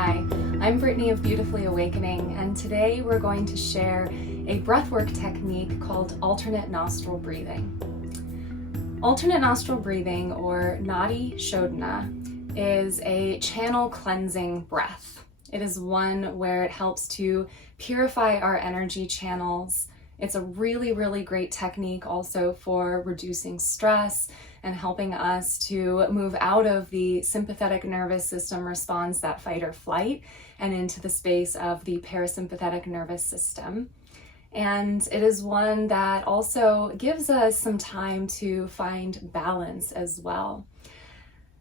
Hi, I'm Brittany of Beautifully Awakening, and today we're going to share a breathwork technique called alternate nostril breathing. Alternate nostril breathing, or Nadi Shodhana, is a channel cleansing breath. It is one where it helps to purify our energy channels. It's a really, really great technique also for reducing stress and helping us to move out of the sympathetic nervous system response, that fight or flight, and into the space of the parasympathetic nervous system. And it is one that also gives us some time to find balance as well.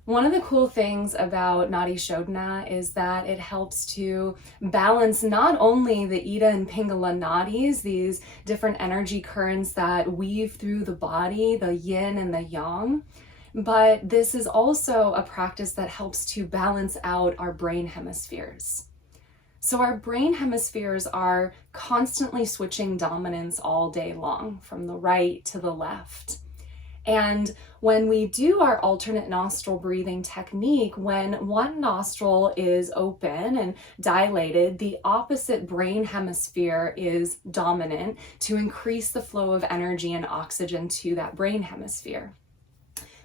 One of the cool things about Nadi Shodhana is that it helps to balance not only the Ida and Pingala nadis, these different energy currents that weave through the body, the yin and the yang, but this is also a practice that helps to balance out our brain hemispheres. So our brain hemispheres are constantly switching dominance all day long, from the right to the left. And when we do our alternate nostril breathing technique, when one nostril is open and dilated, the opposite brain hemisphere is dominant to increase the flow of energy and oxygen to that brain hemisphere.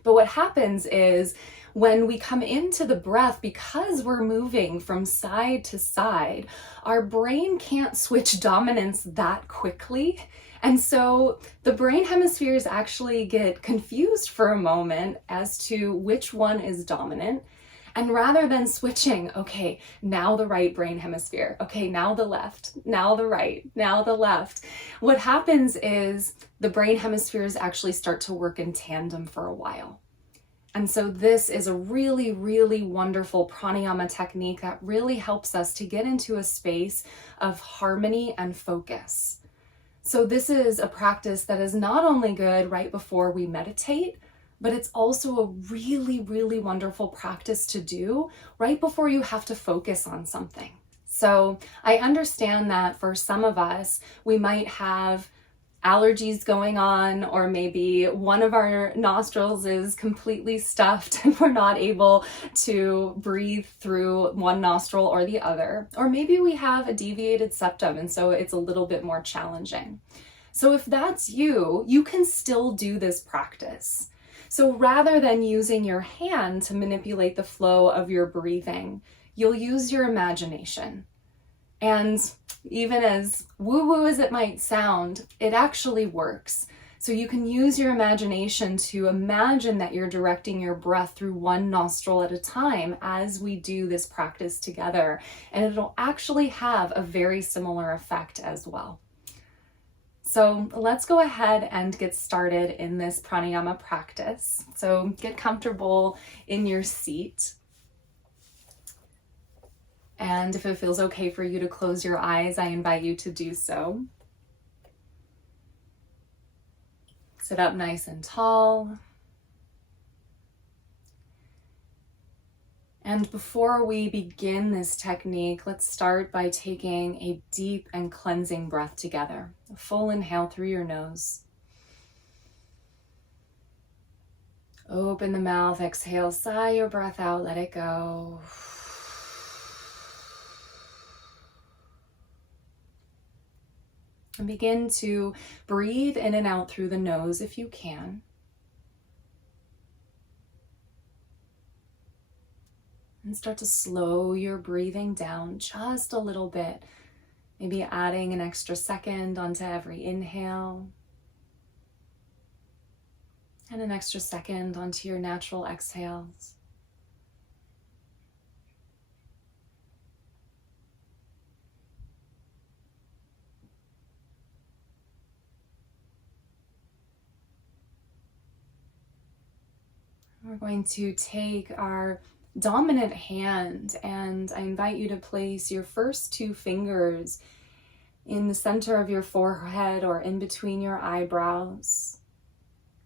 But what happens is when we come into the breath, because we're moving from side to side, our brain can't switch dominance that quickly. And so the brain hemispheres actually get confused for a moment as to which one is dominant. And rather than switching, okay, now the right brain hemisphere, okay, now the left, now the right, now the left, what happens is the brain hemispheres actually start to work in tandem for a while. And so this is a really, really wonderful pranayama technique that really helps us to get into a space of harmony and focus. So this is a practice that is not only good right before we meditate, but it's also a really, really wonderful practice to do right before you have to focus on something. So I understand that for some of us, we might have allergies going on, or maybe one of our nostrils is completely stuffed and we're not able to breathe through one nostril or the other. Or maybe we have a deviated septum and so it's a little bit more challenging. So if that's you, you can still do this practice. So rather than using your hand to manipulate the flow of your breathing, you'll use your imagination. And even as woo-woo as it might sound, it actually works. So you can use your imagination to imagine that you're directing your breath through one nostril at a time as we do this practice together. And it'll actually have a very similar effect as well. So let's go ahead and get started in this pranayama practice. So get comfortable in your seat. And if it feels okay for you to close your eyes, I invite you to do so. Sit up nice and tall. And before we begin this technique, let's start by taking a deep and cleansing breath together. A full inhale through your nose. Open the mouth, exhale, sigh your breath out, let it go. And begin to breathe in and out through the nose if you can. And start to slow your breathing down just a little bit. Maybe adding an extra second onto every inhale. And an extra second onto your natural exhales. We're going to take our dominant hand, and I invite you to place your first two fingers in the center of your forehead or in between your eyebrows.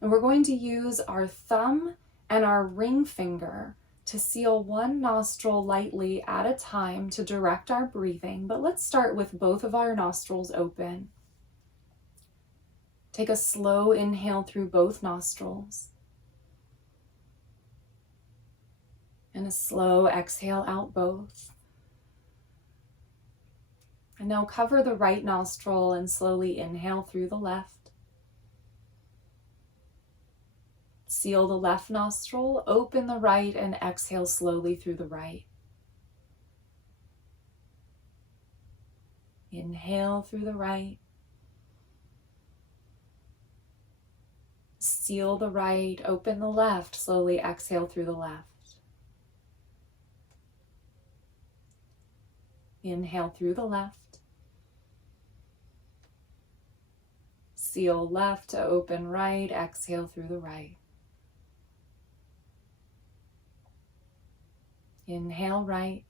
And we're going to use our thumb and our ring finger to seal one nostril lightly at a time to direct our breathing. But let's start with both of our nostrils open. Take a slow inhale through both nostrils. And a slow exhale out both. And now cover the right nostril and slowly inhale through the left. Seal the left nostril, open the right, and exhale slowly through the right. Inhale through the right. Seal the right, open the left, slowly exhale through the left. Inhale through the left. Seal left to open right, exhale through the right. Inhale right.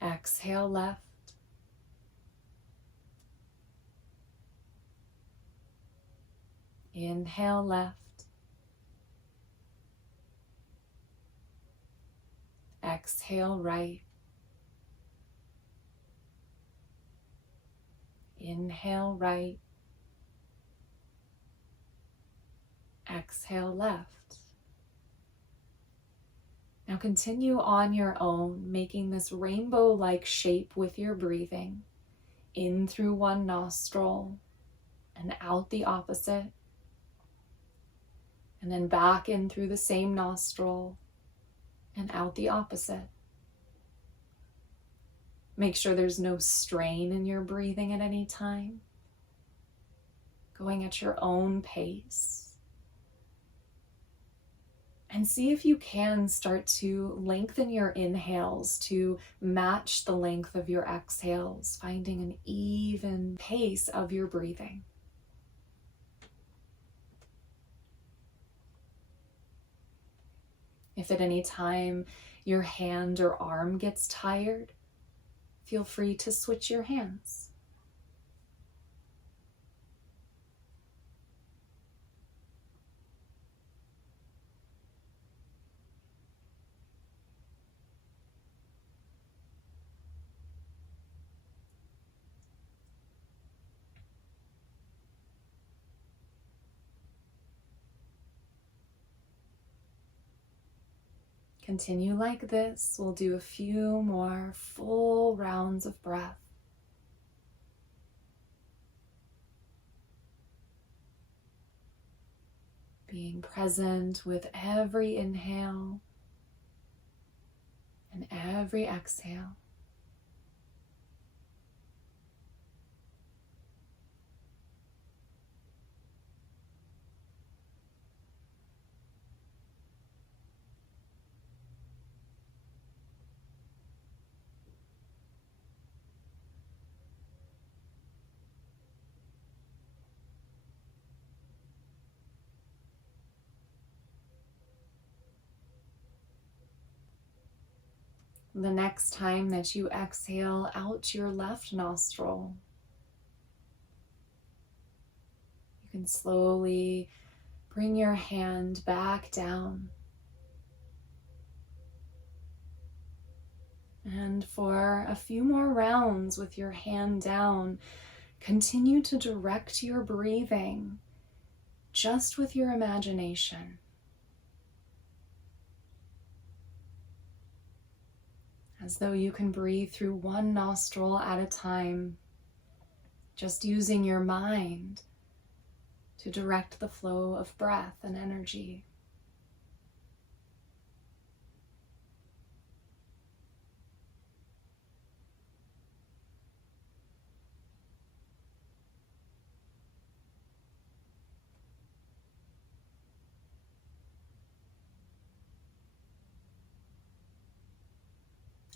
Exhale left. Inhale left. Exhale right. Inhale right. Exhale left. Now continue on your own, making this rainbow-like shape with your breathing. In through one nostril and out the opposite. And then back in through the same nostril and out the opposite. Make sure there's no strain in your breathing at any time. Going at your own pace. And see if you can start to lengthen your inhales to match the length of your exhales, finding an even pace of your breathing. If at any time your hand or arm gets tired, feel free to switch your hands. Continue like this. We'll do a few more full rounds of breath. Being present with every inhale and every exhale. The next time that you exhale out your left nostril, you can slowly bring your hand back down. And for a few more rounds with your hand down, continue to direct your breathing just with your imagination. As though you can breathe through one nostril at a time, just using your mind to direct the flow of breath and energy.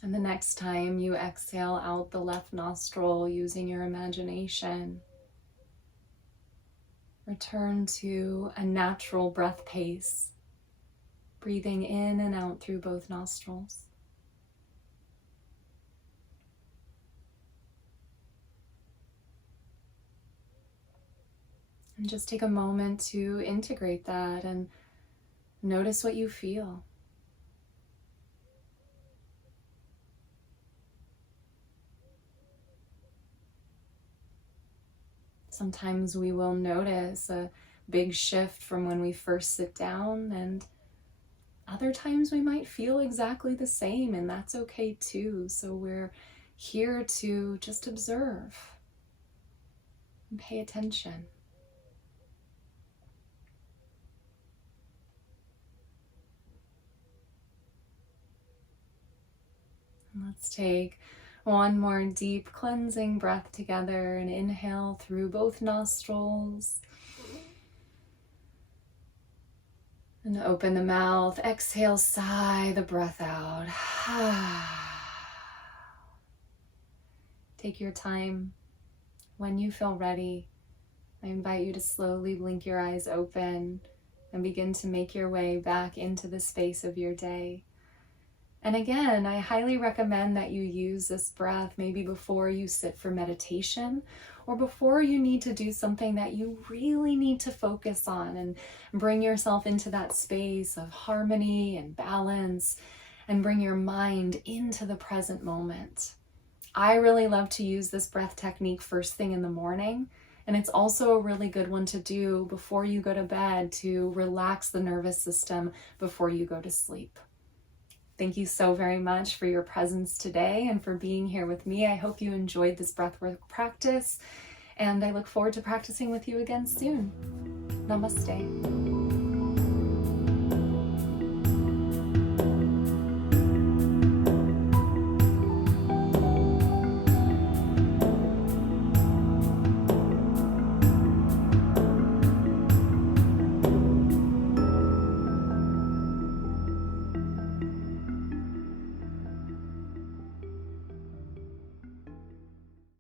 And the next time you exhale out the left nostril using your imagination, return to a natural breath pace, breathing in and out through both nostrils. And just take a moment to integrate that and notice what you feel. Sometimes we will notice a big shift from when we first sit down, and Other times we might feel exactly the same, and that's okay too. So we're here to just observe and pay attention. Let's take one more deep cleansing breath together and inhale through both nostrils. And open the mouth. Exhale, sigh the breath out. Take your time. When you feel ready, I invite you to slowly blink your eyes open and begin to make your way back into the space of your day. And again, I highly recommend that you use this breath maybe before you sit for meditation or before you need to do something that you really need to focus on and bring yourself into that space of harmony and balance and bring your mind into the present moment. I really love to use this breath technique first thing in the morning, and it's also a really good one to do before you go to bed to relax the nervous system before you go to sleep. Thank you so very much for your presence today and for being here with me. I hope you enjoyed this breathwork practice, and I look forward to practicing with you again soon. Namaste.